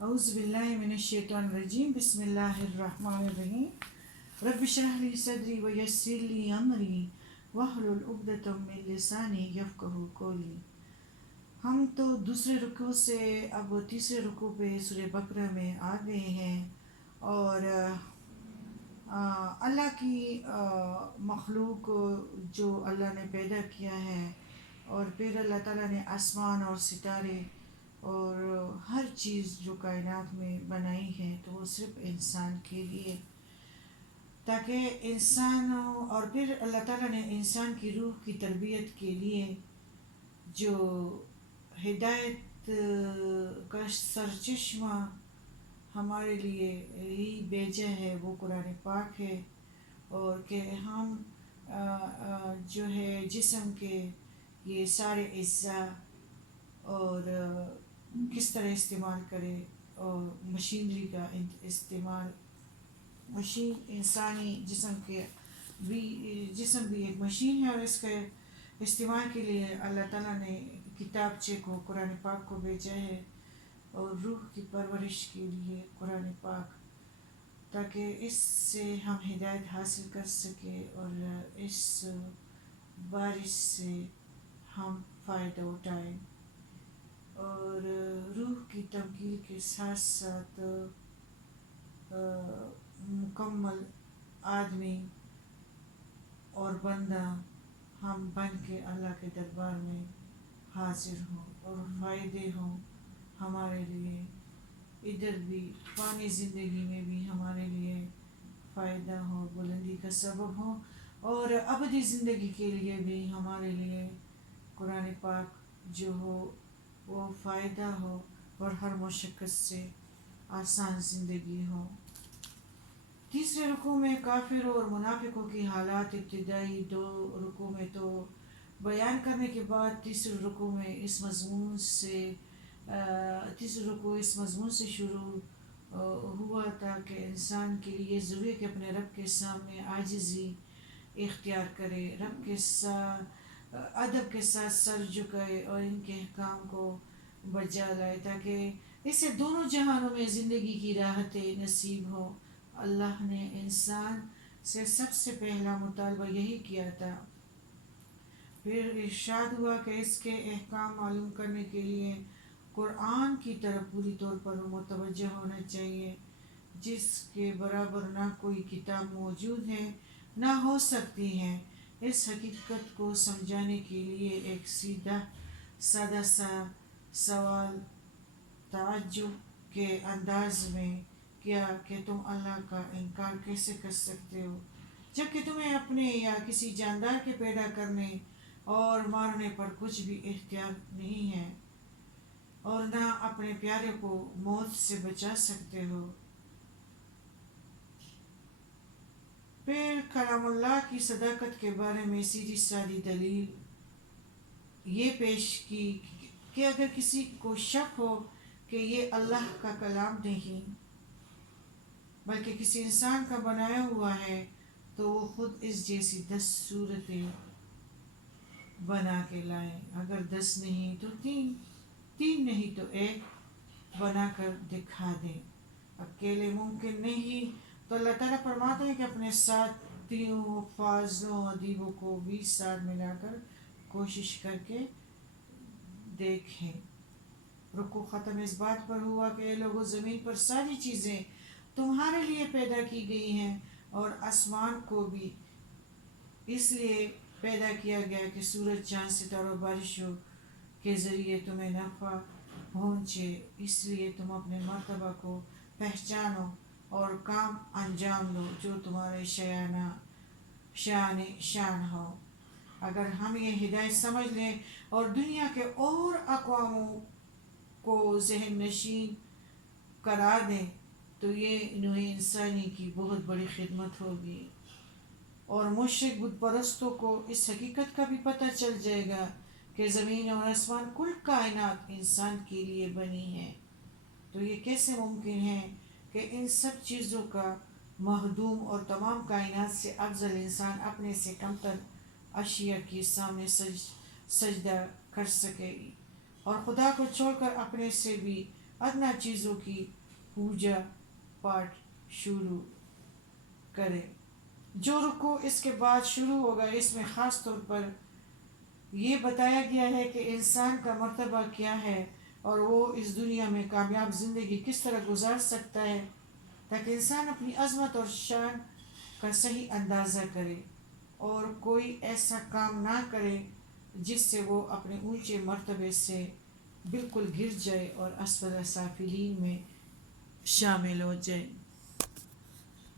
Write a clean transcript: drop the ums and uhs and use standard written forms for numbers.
اعوذ باللہ من الشیطان الرجیم بسم اللہ الرحمن الرحیم رب اشرح لی صدری ویسر لی امری واحلل عقدۃ من لسانی یفقہوا قولی۔ ہم تو دوسرے رکوع سے اب تیسرے رکوع پہ سورہ بقرہ میں آ گئے ہیں، اور اللہ کی مخلوق جو اللہ نے پیدا کیا ہے، اور پھر اللہ تعالیٰ نے آسمان اور ستارے اور ہر چیز جو کائنات میں بنائی ہے تو وہ صرف انسان کے لیے، تاکہ انسان، اور پھر اللہ تعالیٰ نے انسان کی روح کی تربیت کے لیے جو ہدایت کا سرچشمہ ہمارے لیے ہی بھیجا ہے وہ قرآن پاک ہے، اور کہ ہم جو ہے جسم کے یہ سارے اجزاء اور کس طرح استعمال کرے، اور مشینری کا استعمال، مشین انسانی جسم بھی ایک مشین ہے، اور اس کے استعمال کے لیے اللہ تعالیٰ نے کتابچے کو قرآن پاک کو بھیجا ہے، اور روح کی پرورش کے لیے قرآن پاک، تاکہ اس سے ہم ہدایت حاصل کر سکیں اور اس بارش سے ہم فائدہ اٹھائیں، اور روح کی تبدیل کے ساتھ ساتھ مکمل آدمی اور بندہ ہم بن کے اللہ کے دربار میں حاضر ہوں، اور فائدے ہوں ہمارے لیے، ادھر بھی فانی زندگی میں بھی ہمارے لیے فائدہ ہو، بلندی کا سبب ہو، اور ابدی زندگی کے لیے بھی ہمارے لیے قرآن پاک جو ہو وہ فائدہ ہو، اور ہر مشقت سے آسان زندگی ہو۔ تیسرے رکوع میں کافروں اور منافقوں کی حالات ابتدائی دو رکوع میں تو بیان کرنے کے بعد تیسرے رکوع میں اس مضمون سے شروع ہوا تھا کہ انسان کے لیے ضروری ہے کہ اپنے رب کے سامنے عاجزی اختیار کرے، رب کے ساتھ ادب کے ساتھ سر جھکائے اور ان کے احکام کو بجا لائے، تاکہ اس سے دونوں جہانوں میں زندگی کی راحتیں نصیب ہو۔ اللہ نے انسان سے سب سے پہلا مطالبہ یہی کیا تھا، پھر ارشاد ہوا کہ اس کے احکام معلوم کرنے کے لیے قرآن کی طرف پوری طور پر متوجہ ہونا چاہیے، جس کے برابر نہ کوئی کتاب موجود ہے نہ ہو سکتی ہے۔ اس حقیقت کو سمجھانے کے لیے ایک سادہ سا سوال تعجب کے انداز میں کیا کہ تم اللہ کا انکار کیسے کر سکتے ہو، جبکہ تمہیں اپنے یا کسی جاندار کے پیدا کرنے اور مارنے پر کچھ بھی اختیار نہیں ہے، اور نہ اپنے پیارے کو موت سے بچا سکتے ہو۔ پھر کلام اللہ کی صداقت کے بارے میں سیدھی سادی دلیل یہ پیش کی کہ اگر کسی کو شک ہو کہ یہ اللہ کا کلام نہیں بلکہ کسی انسان کا بنایا ہوا ہے، تو وہ خود اس جیسی 10 صورتیں بنا کے لائیں، اگر 10 نہیں تو 3 نہیں تو 1 بنا کر دکھا دیں۔ اکیلے ممکن نہیں، تو اللہ تعالیٰ فرماتے ہیں کہ اپنے ساتھیوں، فاضلوں، ادیبوں کو بھی ساتھ ملا کر کوشش کر کے دیکھیں۔ رکوع ختم اس بات پر ہوا کہ اے لوگو، زمین پر ساری چیزیں تمہارے لیے پیدا کی گئی ہیں، اور آسمان کو بھی اس لیے پیدا کیا گیا کہ سورج، چاند، ستاروں اور بارشوں کے ذریعے تمہیں نفع پہنچے، اس لیے تم اپنے مرتبہ کو پہچانو اور کام انجام دو جو تمہارے شان ہو۔ اگر ہم یہ ہدایت سمجھ لیں اور دنیا کے اور اقواموں کو ذہن نشین قرار دیں تو یہ نوع انسانی کی بہت بڑی خدمت ہوگی، اور مشرک بت پرستوں کو اس حقیقت کا بھی پتہ چل جائے گا کہ زمین اور آسمان کل کائنات انسان کے لیے بنی ہے، تو یہ کیسے ممکن ہے کہ ان سب چیزوں کا مخدوم اور تمام کائنات سے افضل انسان اپنے سے کمتر اشیاء کے سامنے سجدہ کر سکے، اور خدا کو چھوڑ کر اپنے سے بھی ادنا چیزوں کی پوجا پاٹ شروع کرے. جو رکوع اس کے بعد شروع ہوگا اس میں خاص طور پر یہ بتایا گیا ہے کہ انسان کا مرتبہ کیا ہے اور وہ اس دنیا میں کامیاب زندگی کس طرح گزار سکتا ہے تاکہ انسان اپنی عظمت اور شان کا صحیح اندازہ کرے اور کوئی ایسا کام نہ کرے جس سے وہ اپنے اونچے مرتبے سے بالکل گر جائے اور اسفل سافلین میں شامل ہو جائے.